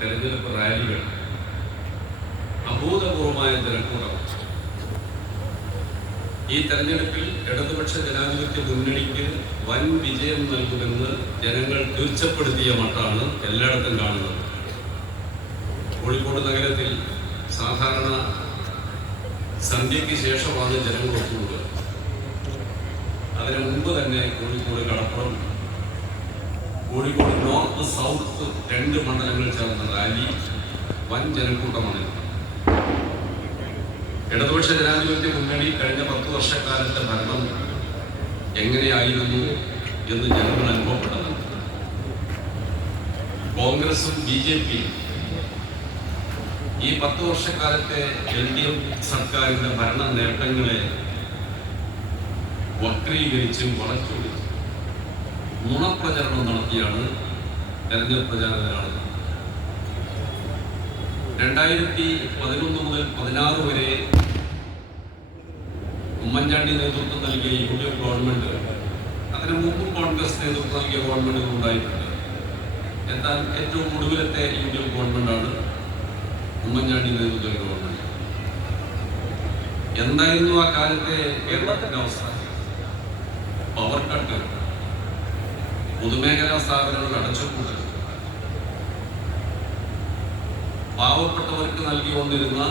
തെരഞ്ഞെടുപ്പ് റാലികൾ അഭൂതപൂർവമായ ജനക്കൂട്ടം. ഈ തെരഞ്ഞെടുപ്പിൽ ഇടതുപക്ഷ ജനാധിപത്യ മുന്നണിക്ക് വൻ വിജയം നൽകുമെന്ന് ജനങ്ങൾ തീർച്ചപ്പെടുത്തിയ മട്ടാണ് എല്ലായിടത്തും കാണുന്നത്. കോഴിക്കോട് നഗരത്തിൽ സാധാരണ സന്ധ്യയ്ക്ക് ശേഷമാണ് ജനങ്ങൾ ഒത്തുകൂടുക. അതിനു മുമ്പ് തന്നെ കോഴിക്കോട് കടപ്പുറം, കോഴിക്കോട് നോർത്ത് സൗത്ത് രണ്ട് മണ്ഡലങ്ങൾ ചേർന്ന റാലി വൻ ജനക്കൂട്ടമാണ്. ഇടതുപക്ഷ ജനാധിപത്യ മുന്നണി കഴിഞ്ഞ 10 വർഷക്കാലത്തെ ഭരണം എങ്ങനെയായിരുന്നു എന്ന് ജനങ്ങൾ അനുഭവപ്പെട്ടത്. കോൺഗ്രസും BJP ഈ 10 വർഷക്കാലത്തെ LDF സർക്കാരിന്റെ ഭരണ നേട്ടങ്ങളെ വക്രീകരിച്ചും വളച്ചൊടിച്ചും നുണപ്രചരണം നടത്തിയാണ് തെരഞ്ഞെടുപ്പ് പ്രചാരണം നടന്നത്. 2011 മുതൽ 16 വരെ ഉമ്മൻചാണ്ടി നേതൃത്വം നൽകിയ UDF ഗവൺമെന്റ്, അതിനു മുമ്പ് കോൺഗ്രസ് നേതൃത്വം നൽകിയ ഗവൺമെന്റുകൾ ഉണ്ടായിട്ടുണ്ട്. എന്നാൽ ഏറ്റവും ഒടുവിലത്തെ UDF ഗവൺമെന്റാണ് ഉമ്മൻചാണ്ടി നേതൃത്വ ഗവൺമെന്റ്. എന്തായിരുന്നു ആ കാലത്തെ കേരളത്തിന്റെ അവസ്ഥ? പവർ കട്ട്, പൊതുമേഖലാ സ്ഥാപനങ്ങൾ അടച്ചുപൂട്ടൽ, പാവപ്പെട്ടവർക്ക് നൽകി വന്നിരുന്ന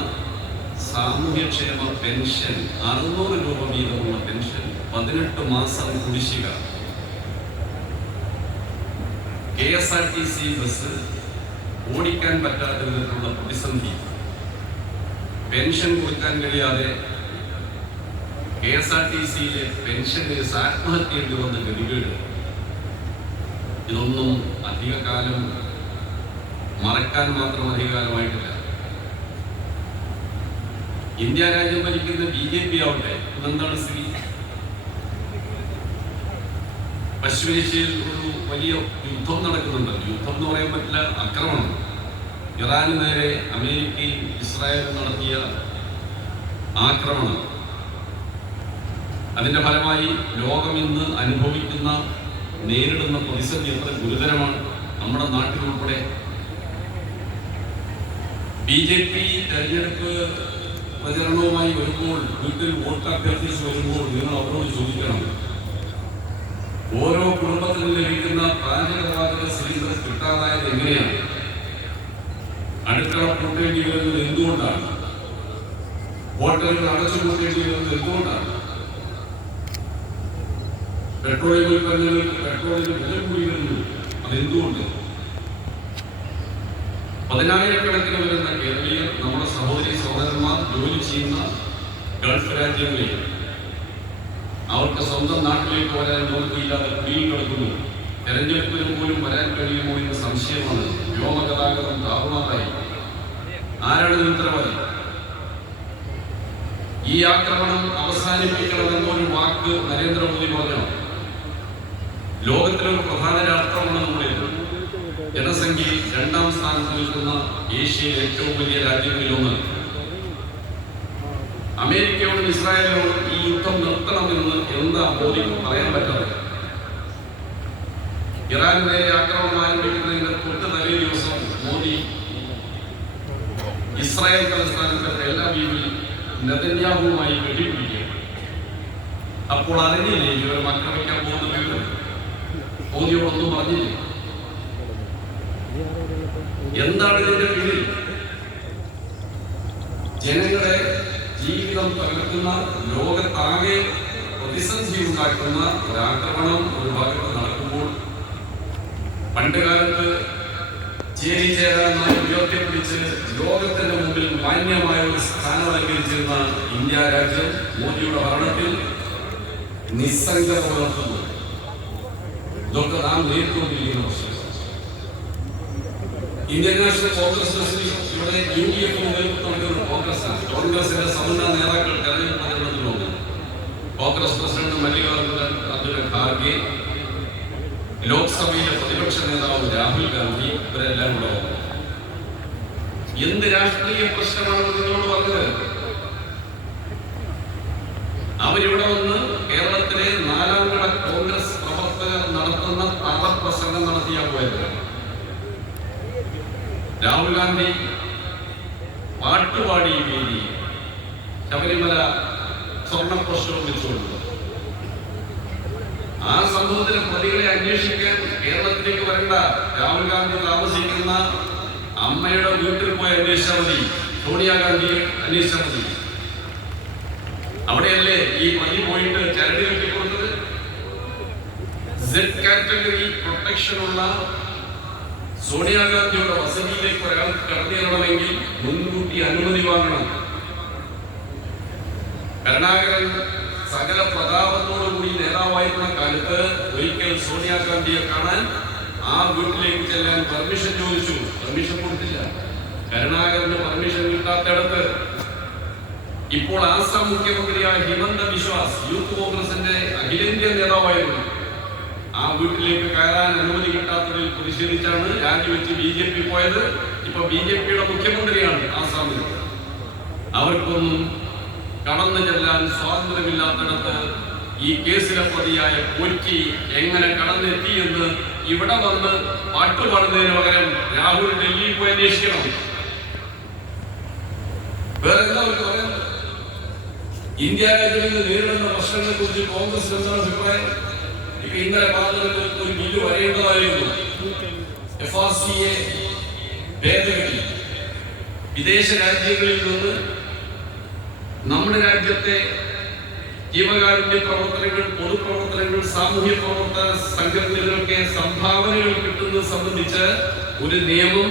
സാമൂഹ്യക്ഷേമ പെൻഷൻ 600 രൂപ വീതമുള്ള പെൻഷൻ 18 മാസം കുടിശ്ശിക, KSRTC ബസ് ഓടിക്കാൻ പറ്റാത്ത വിധത്തിലുള്ള പ്രതിസന്ധി, പെൻഷൻ കൊടുക്കാൻ കഴിയാതെ KSRTCയിലെ പെൻഷനേഴ്സ് ആത്മഹത്യ ചെയ്തു വന്ന ഗതികേട്, ഇതൊന്നും അധികകാലം മറക്കാൻ മാത്രം അധികകാലമായിട്ടില്ല. ഇന്ത്യ രാജ്യം ഭരിക്കുന്ന BJP ആവട്ടെ, ഇതെന്താണ് സ്ഥിതി? പശ്ചിമേഷ്യയിൽ ഒരു വലിയ യുദ്ധം നടക്കുന്നുണ്ട്. യുദ്ധം എന്ന് പറയാൻ പറ്റില്ല, ആക്രമണം. ഇറാന് നേരെ അമേരിക്കയും ഇസ്രായേലും നടത്തിയ ആക്രമണം, അതിന്റെ ഫലമായി ലോകം ഇന്ന് അനുഭവിക്കുന്ന നേരിടുന്ന പ്രതിസന്ധി എത്ര ഗുരുതരമാണ്. നമ്മുടെ നാട്ടിലുൾപ്പെടെ BJP തെരഞ്ഞെടുപ്പ് പ്രചരണവുമായി വരുമ്പോൾ, വീട്ടിൽ വോട്ട് അഭ്യർത്ഥിച്ച് വരുമ്പോൾ നിങ്ങൾ അവരോട് ചോദിക്കണം, ഓരോ കുടുംബത്തിനും ലഭിക്കുന്ന പാചകവാതക സിലിണ്ടർ കിട്ടാതായത് എങ്ങനെയാണ്? അടുക്കള പൂട്ടേണ്ടി വരുന്നത് എന്തുകൊണ്ടാണ്? ഹോട്ടലുകൾ അടച്ചു പൂട്ടേണ്ടി വരുന്നത് എന്തുകൊണ്ടാണ്? പെട്രോളിയം ഉൽപ്പന്നങ്ങൾക്ക് പെട്രോളിന് വില കൂടി വരുന്നു, അതെന്തുകൊണ്ട്? 10,000-കണക്കിന് വരുന്ന കേരളീയർ, നമ്മുടെ സഹോദരി സഹോദരന്മാർ ജോലി ചെയ്യുന്ന ഗൾഫ് രാജ്യങ്ങളിൽ അവർക്ക് സ്വന്തം നാട്ടിലേക്ക് വരാൻ നോക്കിയില്ലാതെ കുടിയിൽ കിടക്കുന്നു. തെരഞ്ഞെടുപ്പിന് പോലും വരാൻ കഴിയുമോ എന്ന സംശയമാണ്. വ്യോമഗതാഗതം താറുമാറായി. ആരാണ് ഇതിന് ഉത്തരവാദി? ഈ ആക്രമണം അവസാനിപ്പിക്കണമെന്നൊരു വാക്ക് നരേന്ദ്രമോദി പറഞ്ഞു. ലോകത്തിലൊരു പ്രധാന രാഷ്ട്രമാണ് നമ്മുടേത്. ജനസംഖ്യയിൽ 2ാം സ്ഥാനത്ത് നിൽക്കുന്ന ഏഷ്യയിലെ ഏറ്റവും വലിയ രാജ്യങ്ങളിലൊന്ന്. അമേരിക്കയോടും ഇസ്രായേലിനോടും ഈ യുദ്ധം നിർത്തണമെന്ന് എന്താ മോദിക്ക് പറയാൻ പറ്റാതെ? ഇറാൻ നേരെ ആക്രമണം ആരംഭിക്കുന്നതിന്റെ തൊട്ട് തലേ ദിവസം മോദി ഇസ്രായേൽ തലസ്ഥാനത്തെ ടെൽഅവീവിൽ നെതന്യാഹുവുമായി വെട്ടിപ്പിടിക്കുക. അപ്പോൾ അറിഞ്ഞില്ലേ ഇവർ ആക്രമിക്കാൻ പോകുന്ന വിവരം? മോദിയോടൊന്നും പറഞ്ഞില്ലേ? എന്താണ് ഇതിന്റെ പിന്നിൽ? ജനങ്ങളെ ജീവിതം തകർക്കുന്ന, ലോകത്താകെ പ്രതിസന്ധി ഉണ്ടാക്കുന്ന ഒരാക്രമണം ഒരു ഭാഗത്ത് നടക്കുമ്പോൾ, പണ്ട് കാലത്ത് ചേരിചേരാനായി ഉയർത്തിപ്പിടിച്ച് ലോകത്തിന്റെ മുമ്പിൽ മാന്യമായ ഒരു സ്ഥാനം അലങ്കരിച്ചിരുന്ന ഇന്ത്യ രാജ്യം മോദിയുടെ ഭരണത്തിൽ നിസ്സംഗത പുലർത്തുന്നു. ഇതൊക്കെ നാം നേരിട്ടുകൊണ്ടിരിക്കുന്ന പ്രശ്നം. ഇന്ത്യൻ നാഷണൽ കോൺഗ്രസ് ഇവിടെ UDF നേതൃത്വം നൽകുന്ന കോൺഗ്രസാണ്. കോൺഗ്രസിന്റെ സമുന്നത നേതാക്കൾ തെരഞ്ഞെടുപ്പ് പ്രചരണത്തിലുണ്ട്. കോൺഗ്രസ് പ്രസിഡന്റ് മല്ലികാർജുന ഖാർഗെ, ലോക്സഭയിലെ പ്രതിപക്ഷ നേതാവ് രാഹുൽ ഗാന്ധി, ഇവരെല്ലാം ഇവിടെ വന്നു. എന്ത് രാഷ്ട്രീയ പ്രശ്നമാണെന്ന് നിങ്ങളോട് പറഞ്ഞത്? അവരിവിടെ വന്ന് കേരളത്തിലെ 4ാം ഘട്ട കോൺഗ്രസ് പ്രവർത്തകർ നടത്തുന്ന തറപ്രസംഗം നടത്തിയാൽ പോയത്. രാഹുൽ ഗാന്ധി പാട്ടുപാടി വേദി ശബരിമല സ്വർണ്ണപ്രശ്നം വെച്ചുകൊണ്ട് ആ സംഭവത്തിലെ പ്രതികളെ അന്വേഷിക്കാൻ കേരളത്തിലേക്ക് വരണ്ട. രാഹുൽ ഗാന്ധി താമസിക്കുന്ന അമ്മയുടെ വീട്ടിൽ പോയി അന്വേഷിച്ചാൽ മതി, സോണിയാഗാന്ധിയെ അന്വേഷിച്ചാൽ മതി. അവിടെയല്ലേ ഈ പ്രതി പോയിട്ട് ചരട് കെട്ടിക്കൊടുത്തത്? സെഡ് കാറ്റഗറി പ്രൊട്ടക്ഷൻ ഉള്ള സോണിയാഗാന്ധിയുടെ വസതിയിലേക്ക് ഒരാൾക്ക് കടന്നിറങ്ങണമെങ്കിൽ മുൻകൂട്ടി അനുമതി വാങ്ങണം. കരുണാകരൻ സകല പ്രതാപത്തോടുകൂടി നേതാവായിരുന്ന കാലത്ത് ഒരിക്കൽ സോണിയാഗാന്ധിയെ കാണാൻ ആ വീട്ടിലേക്ക് ചെല്ലാൻ പെർമിഷൻ ചോദിച്ചു. പെർമിഷൻ കൊടുത്തില്ല. കരുണാകരന് പെർമിഷൻ കിട്ടാത്തടത്ത് ഇപ്പോൾ ആസാം മുഖ്യമന്ത്രിയായ ഹിമന്ത ബിശ്വാസ് യൂത്ത് കോൺഗ്രസിന്റെ അഖിലേന്ത്യാ നേതാവായിരുന്നു. ആ വീട്ടിലേക്ക് കയറാൻ അനുമതി കിട്ടാത്തതിൽ പ്രതിഷേധിച്ചാണ് രാജിവെച്ച് BJP പോയത്. ഇപ്പൊ BJPയുടെ മുഖ്യമന്ത്രിയാണ് ആസാമിൽ. അവർക്കൊന്നും കടന്നു ചെല്ലാൻ സ്വാതന്ത്ര്യമില്ലാത്തിടത്ത് ഈ കേസിലെ പ്രതിയായ കൊച്ചി എങ്ങനെ കടന്നെത്തിയെന്ന് ഇവിടെ വന്ന് പാട്ടുപാടുന്നതിന് പകരം രാഹുൽ ഡൽഹിയിൽ പോയി അന്വേഷിക്കണം. വേറെ എന്താ അവർക്ക് പറയുന്നത്? ഇന്ത്യ രാജ്യത്ത് നേരിടുന്ന പ്രശ്നങ്ങളെ കുറിച്ച് കോൺഗ്രസ് എന്താണ് അഭിപ്രായം? ഇപ്പൊ ഇന്നലെ പാർലമെന്റിൽ ഒരു ബില്ല് വരേണ്ടതായിരുന്നു. FRCA ഭേദഗതി. വിദേശ രാജ്യങ്ങളിൽ നിന്ന് നമ്മുടെ രാജ്യത്തെ ജീവകാരുണ്യ പ്രവർത്തനങ്ങൾ, പൊതുപ്രവർത്തനങ്ങൾ, സാമൂഹ്യ പ്രവർത്തന സംഘടനകൾക്ക് സംഭാവനകൾ കിട്ടുന്നത് സംബന്ധിച്ച് ഒരു നിയമം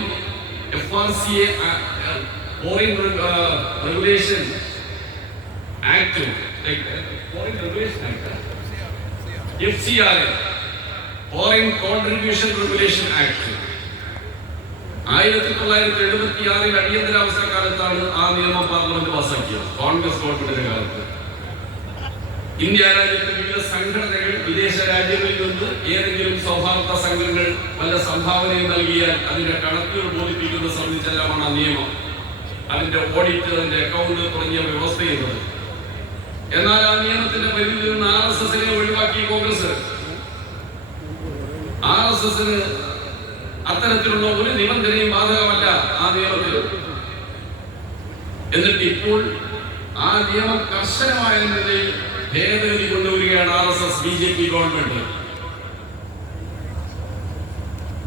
FRCA foreign regulation act, foreign regulation act, FCRA foreign contribution regulation act 1976 അടിയന്തരാവസ്ഥ കാലത്താണ് ആ നിയമം പാർലമെന്റ് പാസാക്കിയത്. കോൺഗ്രസ് ഗവൺമെന്റിന്റെ കാലത്ത് ഇന്ത്യ രാജ്യത്തെ വിവിധ സംഘടനകൾ വിദേശ രാജ്യങ്ങളിൽ നിന്ന് ഏതെങ്കിലും സൗഹാർദ്ദ സംഘങ്ങൾ വല്ല സംഭാവനയും നൽകിയാൽ അതിന്റെ കണക്കുകൾ ബോധിപ്പിക്കുന്നത് സംബന്ധിച്ചെല്ലാമാണ് ആ നിയമം. അതിന്റെ ഓഡിറ്റ്, അതിന്റെ അക്കൗണ്ട് തുടങ്ങിയ വ്യവസ്ഥ ചെയ്യുന്നത്. എന്നാൽ ആ നിയമത്തിന്റെ പരിധിയിൽ നിന്ന് RSSനെ ഒഴിവാക്കി കോൺഗ്രസ്. RSSന് അത്തരത്തിലുള്ള ഒരു നിബന്ധനയും ബാധകമല്ല ആ നിയമത്തിൽ. എന്നിട്ട് ഇപ്പോൾ ആ നിയമം കർശനമായ നിലയിൽ ഭേദഗതി കൊണ്ടുവരികയാണ് RSS BJP ഗവൺമെന്റ്.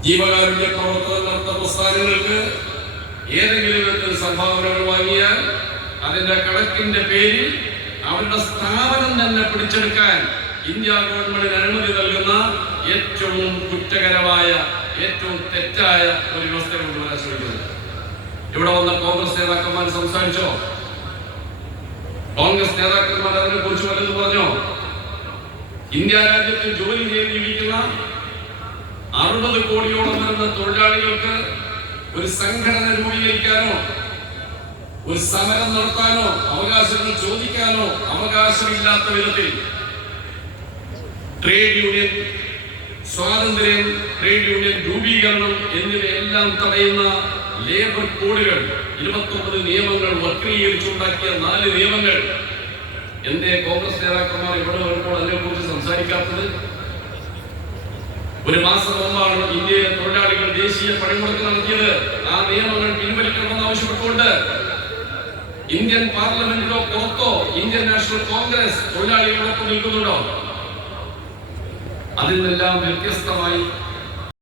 ജീവകാരുണ്യ പ്രവർത്തന പ്രസ്ഥാനങ്ങൾക്ക് ഏതെങ്കിലും വിധത്തിൽ സംഭാവനകൾ വാങ്ങിയാൽ അതിന്റെ കണക്കിന്റെ പേരിൽ അവരുടെ സ്ഥാപനം തന്നെ പിടിച്ചെടുക്കാൻ ഇന്ത്യ ഗവൺമെന്റിന് അനുമതി നൽകുന്ന ഏറ്റവും കുറ്റകരമായ, ഏറ്റവും തെറ്റായ ഒരു വ്യവസ്ഥ കൊണ്ടുവരാൻ ശ്രമിക്കുന്നത്. ഇവിടെ വന്ന കോൺഗ്രസ് നേതാക്കന്മാർ സംസാരിച്ചോ? കോൺഗ്രസ് നേതാക്കന്മാർ അതിനെ കുറിച്ച് വല്ലതും പറഞ്ഞോ? ഇന്ത്യ രാജ്യത്ത് ജോലി ചെയ്ത് ജീവിക്കുന്ന 60 കോടിയോളം വരുന്ന തൊഴിലാളികൾക്ക് ഒരു സംഘടന രൂപീകരിക്കാനോ, ഒരു സമരം നടത്താനോ, അവകാശങ്ങൾ ചോദിക്കാനോ അവകാശമില്ലാത്ത വിധത്തിൽ ട്രേഡ് യൂണിയൻ സ്വാതന്ത്ര്യം, ട്രേഡ് യൂണിയൻ രൂപീകരണം എന്നിവയെല്ലാം തടയുന്ന ലേബർ കോഡുകൾ, 29 നിയമങ്ങൾ വക്രീകരിച്ചുണ്ടാക്കിയ 4 നിയമങ്ങൾ. എന്തേ കോൺഗ്രസ് നേതാക്കന്മാർ ഇവിടെ വരുമ്പോൾ അതിനെക്കുറിച്ച് സംസാരിക്കാത്തത്? ഒരു മാസം മുമ്പാണ് ഇന്ത്യയിലെ തൊഴിലാളികൾ ദേശീയ പണിമുടക്ക് നടത്തിയത്. ആ നിയമങ്ങൾ പിൻവലിക്കണമെന്ന് ആവശ്യപ്പെട്ടുകൊണ്ട് ഇന്ത്യൻ പാർലമെന്റിലോ പുറത്തോ ഇന്ത്യൻ നാഷണൽ കോൺഗ്രസ് തൊഴിലാളികളോടൊപ്പം നിൽക്കുന്നുണ്ടോ? അതിൽ നിന്നെല്ലാം വ്യത്യസ്തമായി